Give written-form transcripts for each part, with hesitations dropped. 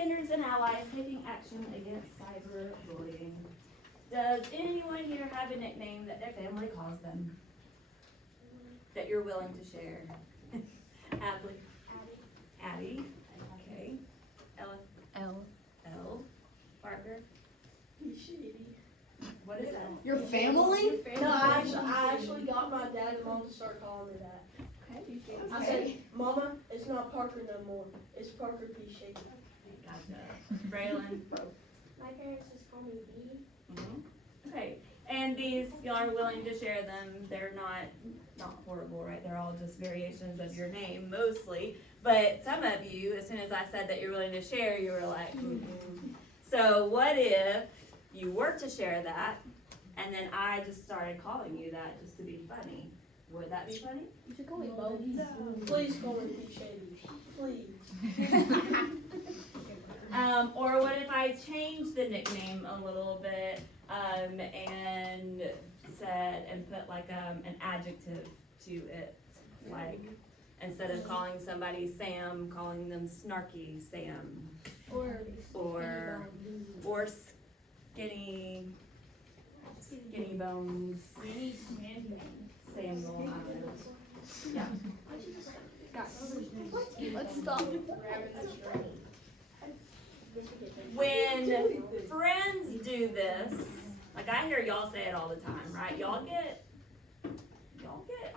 bystanders and allies taking action against cyberbullying. Does anyone here have a nickname that their family calls them? That you're willing to share? Adley? Addie. Okay. Ella? L. Parker? What is that? Your family? No, I actually got my dad and mom to start calling me that. Okay. I said, Mama, it's not Parker no more. It's Parker P. Shady. Gotcha. Braylon? My parents just call me B. Okay, and these, y'all are willing to share them, they're not horrible, right? They're all just variations of your name, mostly. But some of you, as soon as I said that you're willing to share, you were like, So what if you were to share that, and then I just started calling you that just to be funny? Would that be funny? You should call me Bo. Please call me P. Shady. Please. Or what if I changed the nickname a little bit, and said, and put like, an adjective to it, like, instead of calling somebody Sam, calling them Snarky Sam, or skinny bones, Samuel, I don't know. Yeah. Let's stop. When friends do this, like I hear y'all say it all the time, right? Y'all get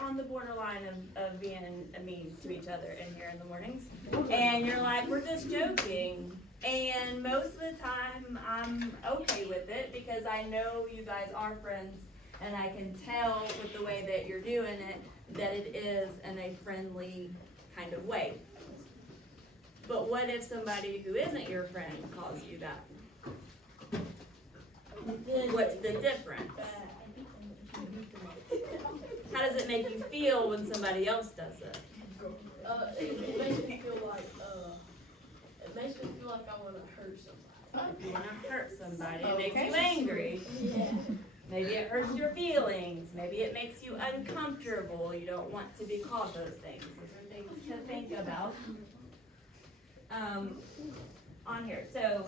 on the borderline of being mean to each other in here in the mornings. And you're like, we're just joking. And most of the time I'm okay with it because I know you guys are friends and I can tell with the way that you're doing it that it is in a friendly kind of way. But what if somebody who isn't your friend calls you that? What's the difference? How does it make you feel when somebody else does it? It makes me feel like I want to hurt somebody. You want to hurt somebody, it makes you angry. Yeah. Maybe it hurts your feelings, maybe it makes you uncomfortable, you don't want to be called those things. Those are things to think about. On here, so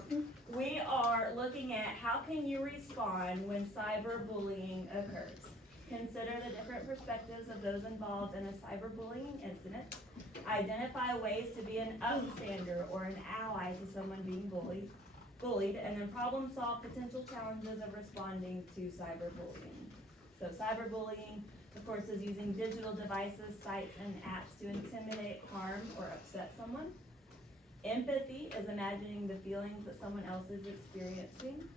we are looking at how can you respond when cyberbullying occurs. Consider the different perspectives of those involved in a cyberbullying incident. Identify ways to be an upstander or an ally to someone being bullied, and then problem solve potential challenges of responding to cyberbullying. So cyberbullying, of course, is using digital devices, sites, and apps to intimidate, harm, or upset someone. Empathy is imagining the feelings that someone else is experiencing.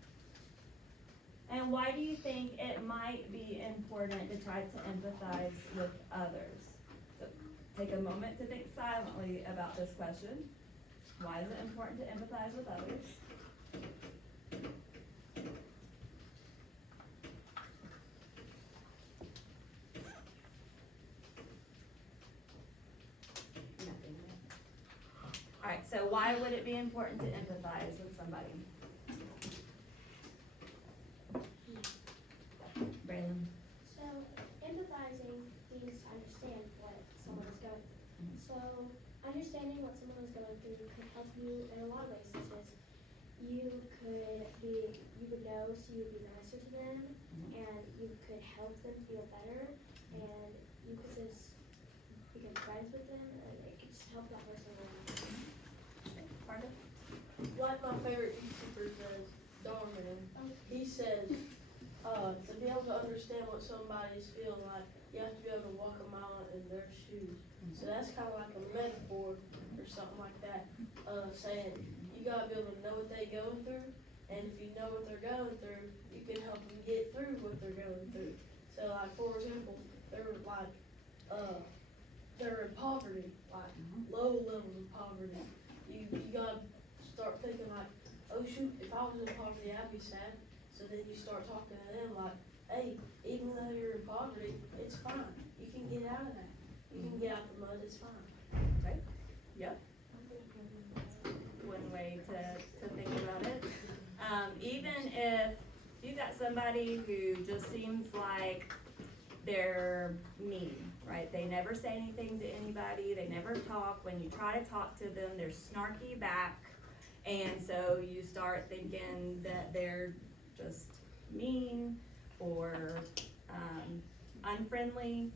And why do you think it might be important to try to empathize with others? So take a moment to think silently about this question. Why is it important to empathize with others? Alright, so why would it be important to empathize with somebody? Braylon? So, empathizing means to understand what someone is going through. So, understanding what someone is going through could help you in a lot of ways, such as you would know, so you would be nicer to them, and you could help them feel better, and you could just become friends with them, and it could just help that person along. Pardon? Like my favorite YouTuber says, Darman, he says, to be able to understand what somebody's feeling like, you have to be able to walk a mile in their shoes. So that's kind of like a metaphor or something like that, saying you gotta be able to know what they're going through, and if you know what they're going through, you can help them get through what they're going through. So like, for example, they're like, they're in poverty, like low levels of poverty. You gotta start thinking like, oh shoot, if I was in poverty, I'd be sad. So then you start talking to them like, hey, even though you're in poverty, it's fine. You can get out of that. You can get out the mud, it's fine. Okay, yep. One way to think about it. Even if you got somebody who just seems like they're mean, right? They never say anything to anybody, they never talk. When you try to talk to them, they're snarky back, And so you start thinking that they're just mean or unfriendly.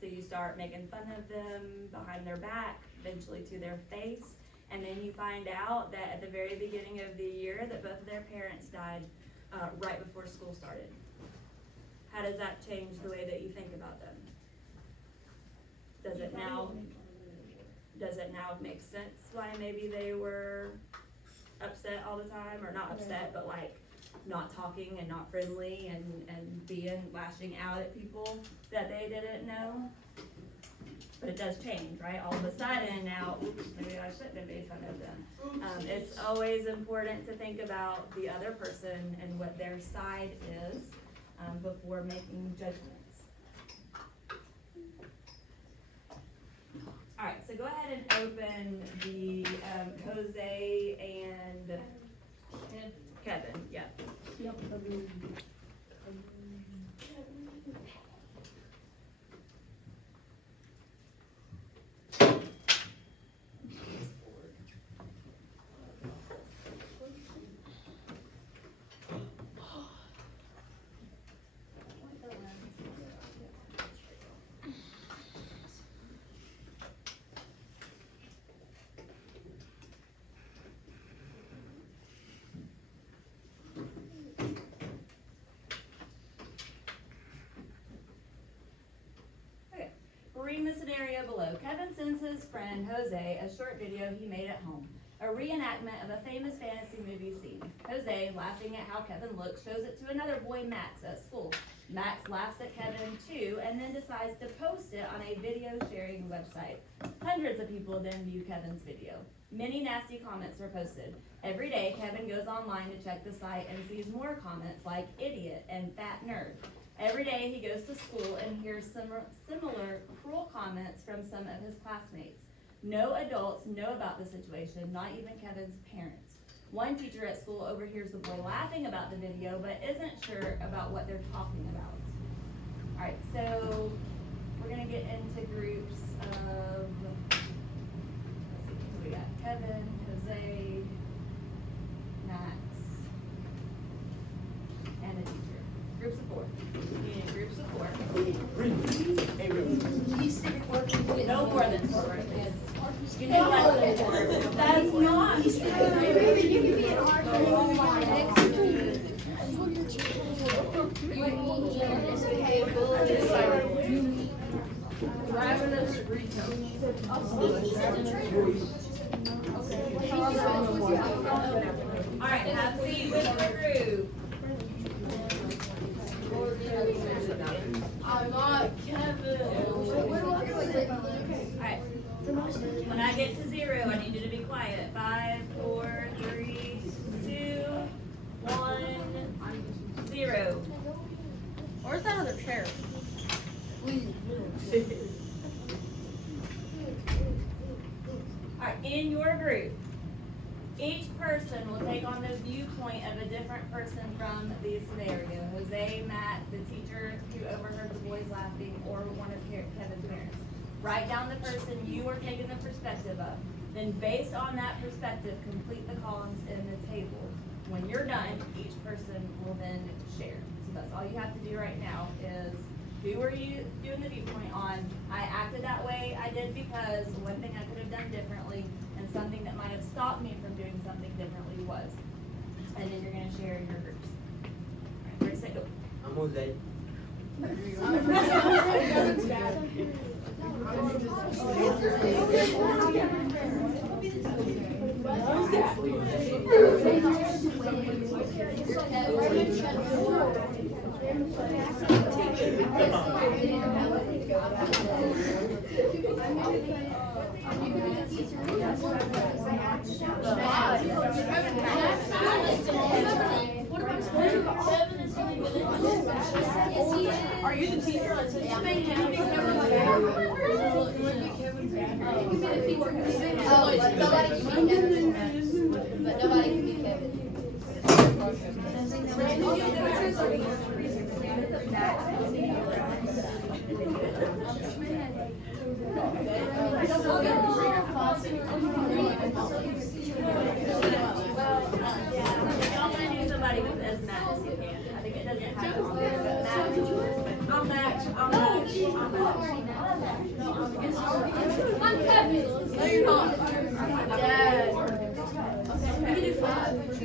So you start making fun of them behind their back, eventually to their face. And then you find out that at the very beginning of the year that both of their parents died right before school started. How does that change the way that you think about them? Does it now make sense why maybe they were upset all the time, or not upset, but like not talking and not friendly and lashing out at people that they didn't know? But it does change, right? All of a sudden now, oops, maybe I shouldn't have made fun of them. It's always important to think about the other person and what their side is before making judgments. All right, so go ahead and open the Jose and Kevin. Yeah. Reading the scenario below, Kevin sends his friend Jose a short video he made at home, a reenactment of a famous fantasy movie scene. Jose, laughing at how Kevin looks, shows it to another boy, Max, at school. Max laughs at Kevin too, and then decides to post it on a video sharing website. Hundreds of people then view Kevin's video. Many nasty comments were posted. Every day, Kevin goes online to check the site and sees more comments like idiot and fat nerd. Every day he goes to school and hears similar cruel comments from some of his classmates. No adults know about the situation, not even Kevin's parents. One teacher at school overhears the boy laughing about the video, but isn't sure about what they're talking about. All right, so we're gonna get into groups of, let's see, so we got Kevin, Jose, Max, and a teacher. Groups of 4. Meaning groups of 4. No more than 4. You need less than 4. That's not. All right, have a seat with the group. I'm not Kevin. Alright, when I get to 0, I need you to be quiet. 5, 4, 3, 2, 1, 0. Where's that other chair? Alright, in your group, each person will take on the viewpoint of a different person from the scenario. Jose, Matt, the teacher who overheard the boys laughing, or one of Kevin's parents. Write down the person you are taking the perspective of. Then based on that perspective, complete the columns in the table. When you're done, each person will then share. So that's all you have to do right now is, who are you doing the viewpoint on? I acted that way, I did because one thing I could have done differently, and something that might have stopped me from doing something differently was. And then you're gonna share in your groups. All right, ready, set, go. I'm Jose. Are you the teacher? Oh, but nobody can be Kevin. But nobody can be Kevin. We can do 5.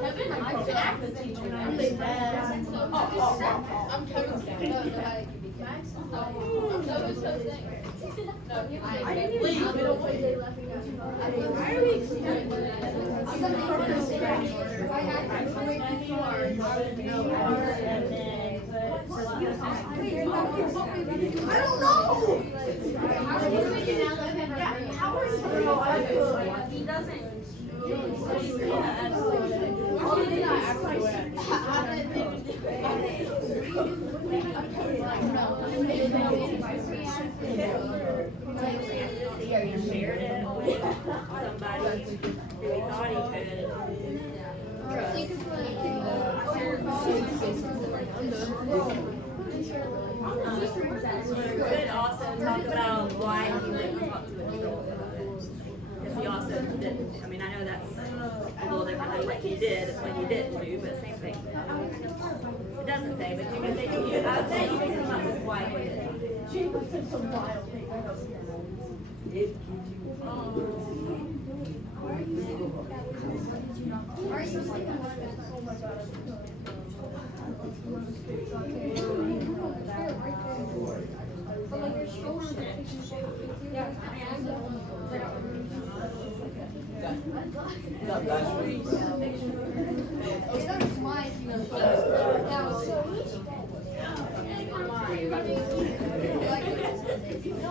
Kevin, I'm the acting teacher. I'm the dad. I'm Kevin's dad. Max? I'm Kevin's cousin. No, I didn't leave. Why are we I don't know. He doesn't. Shared it with somebody who he thought he could also talk about why he didn't talk to an adult about it. Because he also didn't, I mean, I know that's a little different than what he did, it's what he didn't do, but same thing. It doesn't say, but you can think, I bet you can come up with why he did it.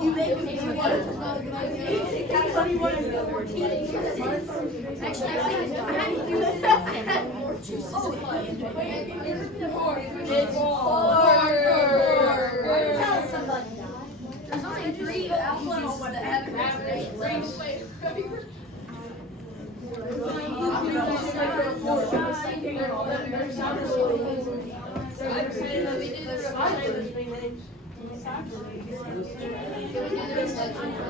You make me Actually, I had more juices. It's 4. Tell somebody. There's only 3 apple juices that haven't been drank.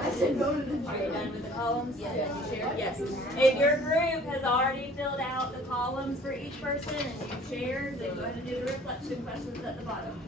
I said go to the. Are you done with the columns? Yes. If your group has already filled out the columns for each person and you've shared, then go ahead and do the reflection questions at the bottom.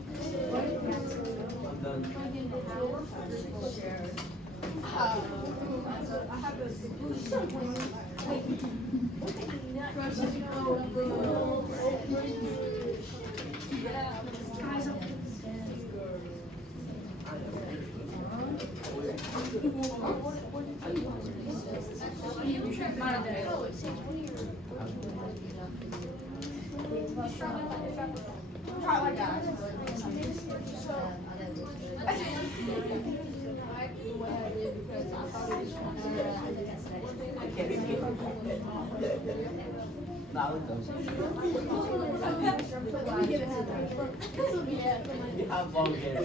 You have long hair.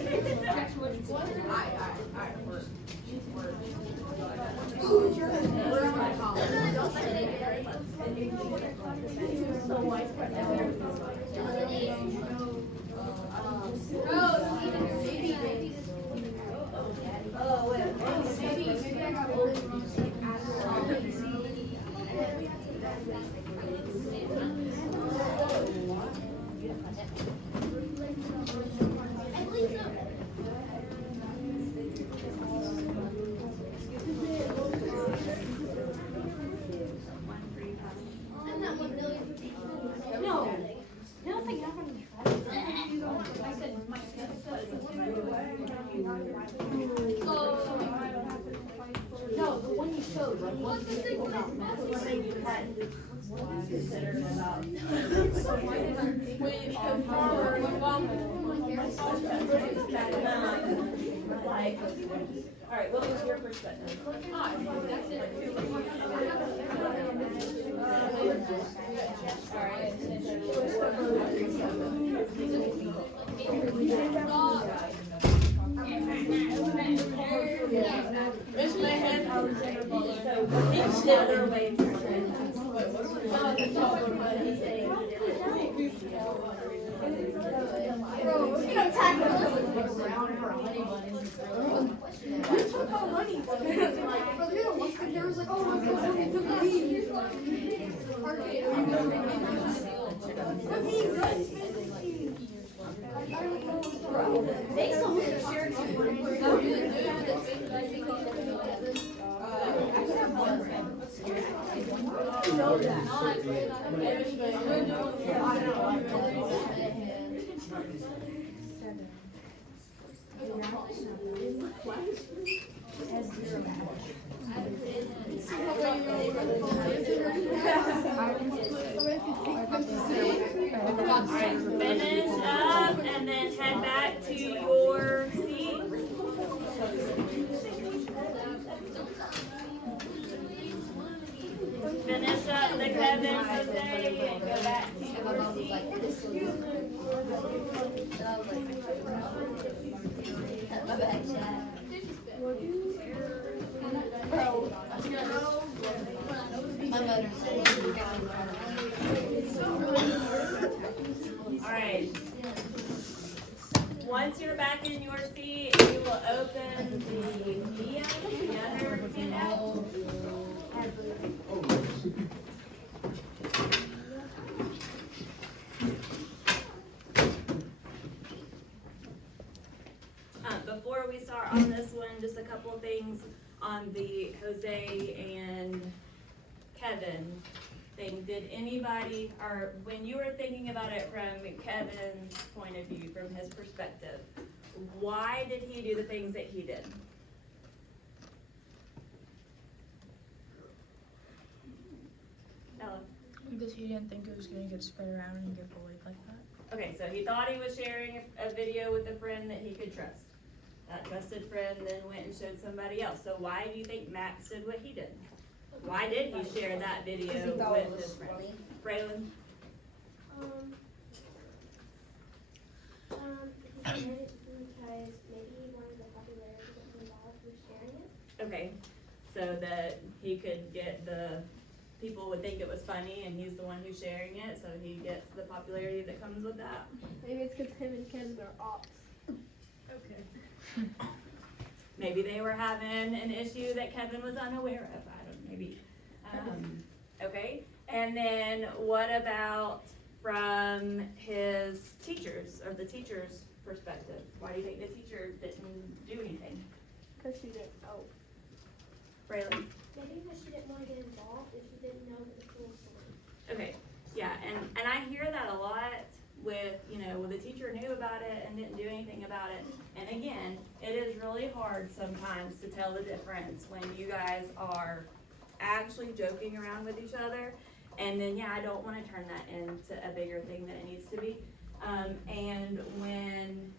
Alright, what was your perspective? Miss Mayhead, He's the other way to They still share Alright, finish up and then head back to your seat. Finish up the Kevin Jose and go back to your seat. Alright. Once you're back in your seat, you will open the other handout. Before we start on this one, just a couple of things on the Jose and Kevin thing. Did anybody, or when you were thinking about it from Kevin's point of view, from his perspective, why did he do the things that he did? Ella? Because he didn't think it was gonna get spread around and get bullied like that. Okay, so he thought he was sharing a video with a friend that he could trust. That trusted friend then went and showed somebody else. So why do you think Max did what he did? Why did he share that video with his friend? Braylon? He did it because maybe he wanted the popularity to get involved with sharing it. Okay, so that he could get people would think it was funny and he's the one who's sharing it, so he gets the popularity that comes with that. Maybe it's because him and Ken are ops. Okay. Maybe they were having an issue that Kevin was unaware of, I don't know, maybe. Okay, and then what about from his teachers, or the teacher's perspective? Why do you think the teacher didn't do anything? Because she didn't know. Braylon? Maybe because she didn't want to get involved if she didn't know the full story. Okay, yeah, and I hear that a lot with, well, the teacher knew about it and didn't do anything about it. And again, it is really hard sometimes to tell the difference when you guys are actually joking around with each other. And then, I don't wanna turn that into a bigger thing than it needs to be. And when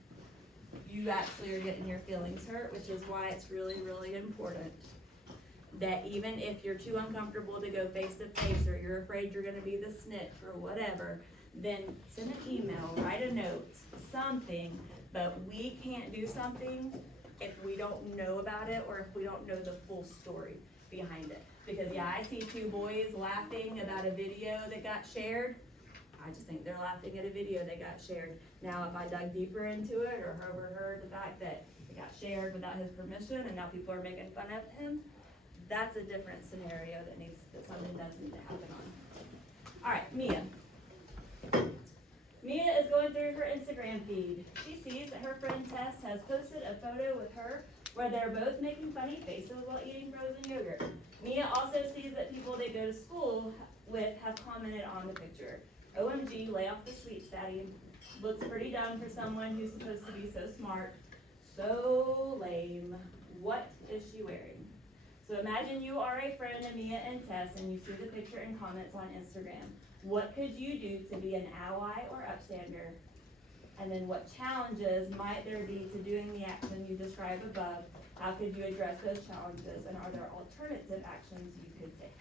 you actually are getting your feelings hurt, which is why it's really, really important that even if you're too uncomfortable to go face to face, or you're afraid you're gonna be the snitch or whatever, then send an email, write a note, something, but we can't do something if we don't know about it or if we don't know the full story behind it. Because I see two boys laughing about a video that got shared. I just think they're laughing at a video that got shared. Now, if I dug deeper into it or overheard the fact that it got shared without his permission and now people are making fun of him, that's a different scenario that something does need to happen on. All right, Mia. Mia is going through her Instagram feed. She sees that her friend Tess has posted a photo with her where they're both making funny faces while eating frozen yogurt. Mia also sees that people they go to school with have commented on the picture. OMG, lay off the sweets, Daddy. Looks pretty dumb for someone who's supposed to be so smart. So lame. What is she wearing? So imagine you are a friend of Mia and Tess and you see the picture and comments on Instagram. What could you do to be an ally or upstander? And then what challenges might there be to doing the action you describe above? How could you address those challenges? And are there alternative actions you could take?